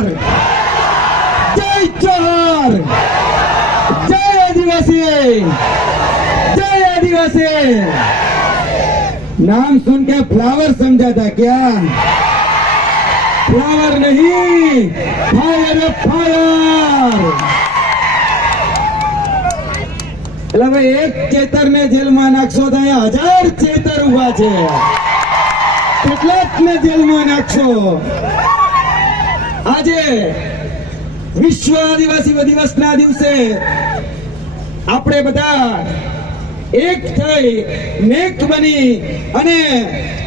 જોહાર જય જોહાર જય આદિવાસી जय आदिवासी नाम सुन के फ्लावर समझा था क्या फ्लावर नहीं फायर फायर એટલે ભાઈ એક ચેતર ને જેલમાં નાખશો તો અહીંયા હજાર ચેતર ઉભા છે કેટલાક ને જેલમાં નાખશો આજે વિશ્વ આદિવાસી દિવસના દિવસે આપણે બધા એક થઈ નેક બની અને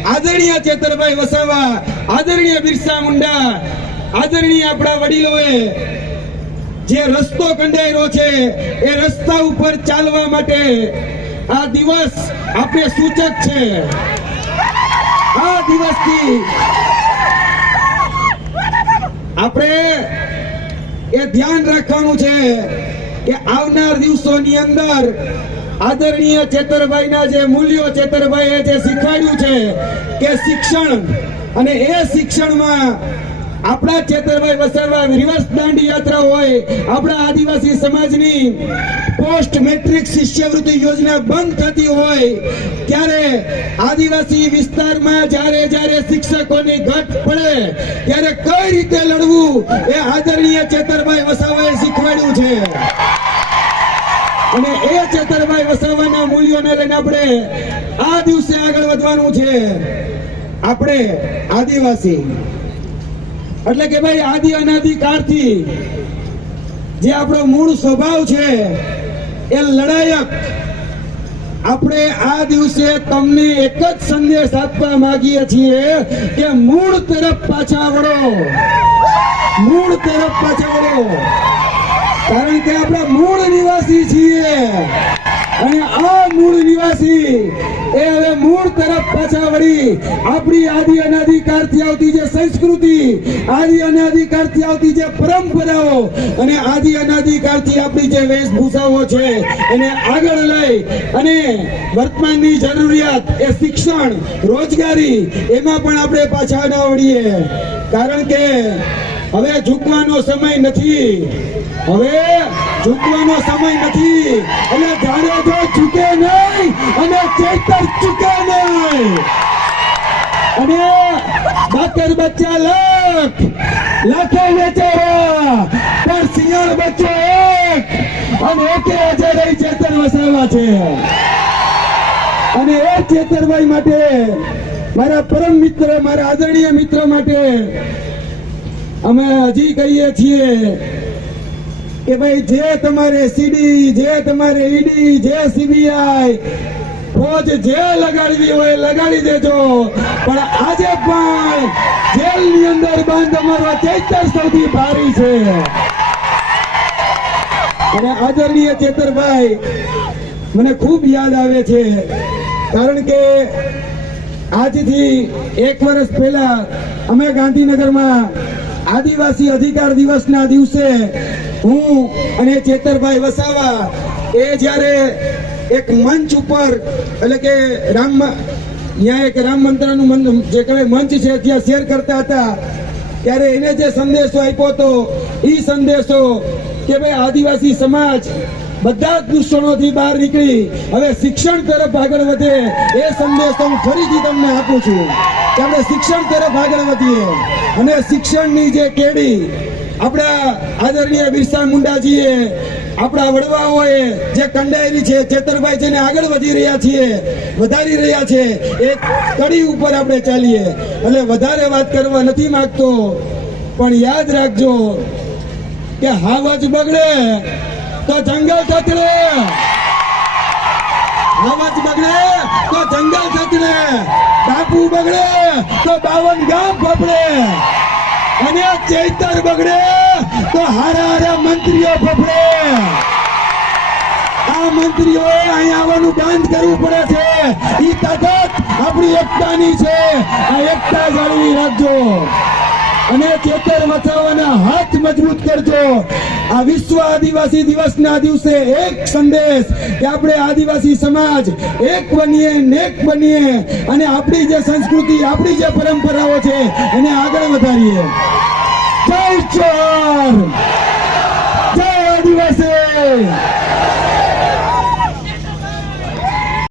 આદરણીય ચેતરભાઈ વસાવા, આદરણીય બિરસા મુંડા, આદરણીય આપણા વડીલોએ જે રસ્તો કંડાયેલો છે એ રસ્તા ઉપર ચાલવા માટે આ દિવસ આપણે સૂચક છે. આ દિવસથી આપણે એ ધ્યાન રાખવાનું છે કે આવનાર દિવસોની અંદર આદરણીય ચેતરભાઈના જે મૂલ્યો ચેતરભાઈએ જે શીખવાડ્યું છે કે શિક્ષણ અને એ શિક્ષણમાં આપણા ચેતરભાઈ વસાવા રિવર્સ દાંડી યાત્રા હોય, આપણા આદિવાસી સમાજની પોસ્ટ મેટ્રિક શિષ્યવૃત્તિ યોજના બંધ થતી હોય, ત્યારે આદિવાસી વિસ્તારમાં જ્યારે જ્યારે શિક્ષકોની ઘટ પડે, ત્યારે રીતે લડવું એ આદરણીય ચેતરભાઈ વસાવાએ શીખવાડ્યું છે. અને એ ચેતરભાઈ વસાવાના મૂલ્યોને લઈને આપણે આ દિવસે આગળ વધવાનું છે. આપણે આદિવાસી. એટલે કે ભાઈ આદિ અનાદિકાળથી જે આપણો મૂળ સ્વભાવ છે, એ લડાયક આપણે આ દિવસે તમને એક જ સંદેશ આપવા માંગીએ છીએ કે મૂળ તરફ પાછા વળો. મૂળ તરફ પાછા વળો. કારણ કે આપણે મૂળ નિવાસી છીએ. અને આ મૂળ નિવાસી, એ હવે મૂળ તરફ પાછા વળી આપણી આદિ અનાદિકાળથી આવતી જે સંસ્કૃતિ, આદિ અનાદિકાળથી આવતી જે પરંપરાઓ અને આદિ અનાદિકાળથી આપણી જે વેશભૂષાઓ છે, એને આગળ લઈ અને વર્તમાનની જરૂરિયાત એ શિક્ષણ, રોજગારી, એમાં પણ આપણે પાછા ના વળીએ. કારણ કે હવે ઝૂકવાનો સમય નથી. હવે ઝૂકવાનો સમય નથી. અને જાણે જો ઝૂકે નહીં, અને ચેતર ચૂકે નહીં. અને બાકર બચ્ચા લાખ, લાખે વેચાવા પણ સિંહણ બચ્ચો એક. અને એકે હજાર ચેતર વસાવા છે. અને એ ચેતરભાઈ માટે, મારા પરમ મિત્ર, મારા આદરણીય મિત્ર માટે અમે હજી કહીએ છીએ કે ભાઈ, જે તમારે સીડી જે તમારે ઈડી જે સીબીઆઈ ફોજ જે લગાડવી હોય લગાડી દેજો. પણ આજે પણ જેલની અંદર બંધ અમારો ચૈતર સૌથી ભારી છે. અને આદરણીય ચેતરભાઈ, મને ખૂબ યાદ આવે છે, કારણ કે આજથી એક વર્ષ પહેલા અમે ગાંધીનગરમાં આદિવાસી અધિકાર દિવસના દિવસે હું અને ચેતરભાઈ વસાવા એ જ્યારે એક મંચ ઉપર, એટલે કે રામ ત્યાં એક રામ મંત્રનું જે કહેવાય મંચ છે ત્યાં શેર કરતા હતા, ત્યારે એને જે સંદેશો આપ્યો હતો એ સંદેશો કે ભાઈ આદિવાસી સમાજ બધા જ દૂષણોથી બહાર નીકળી હવે શિક્ષણ તરફ આગળ વધે એ સંદેશ હું ફરીથી તમને આપું છું કે આપણે શિક્ષણ તરફ આગળ વધીએ. અને શિક્ષણની જે કેડી આપણા આદરણીય બિરસા મુંડાજીએ, આપણા વડવાઓએ જે કંડાયેલી છે, ચેતરભાઈ જેને આગળ વધી રહ્યા છીએ, વધારી રહ્યા છે, એ કડી ઉપર આપણે ચાલીએ. એટલે વધારે વાત કરવા નથી માંગતો, પણ યાદ રાખજો કે હાવજ બગડે. તો જંગલ કચડે રમત બગડે, તો જંગલ કચડે બાપુ બગડે, તો બાવન ગામ ફફડે અને ચૈતર બગડે, તો હારા હારા મંત્રીઓ ફફડે આ મંત્રીઓ અહીંયા આવવાનું બંધ કરવું પડે છે. ઈ તાકાત આપણી એકતાની છે. આ એકતા જાળવી રાખજો. અને ખેતર બચાવવાના હાથ મજબૂત કરજો. આ વિશ્વ આદિવાસી દિવસના દિવસે એક સંદેશ કે આપણે આદિવાસી સમાજ એક બનીએ નેક બનીએ. અને આપણી જે સંસ્કૃતિ, આપણી જે પરંપરાઓ છે, એને આગળ વધારીએ. જય ચોર! જય આદિવાસી!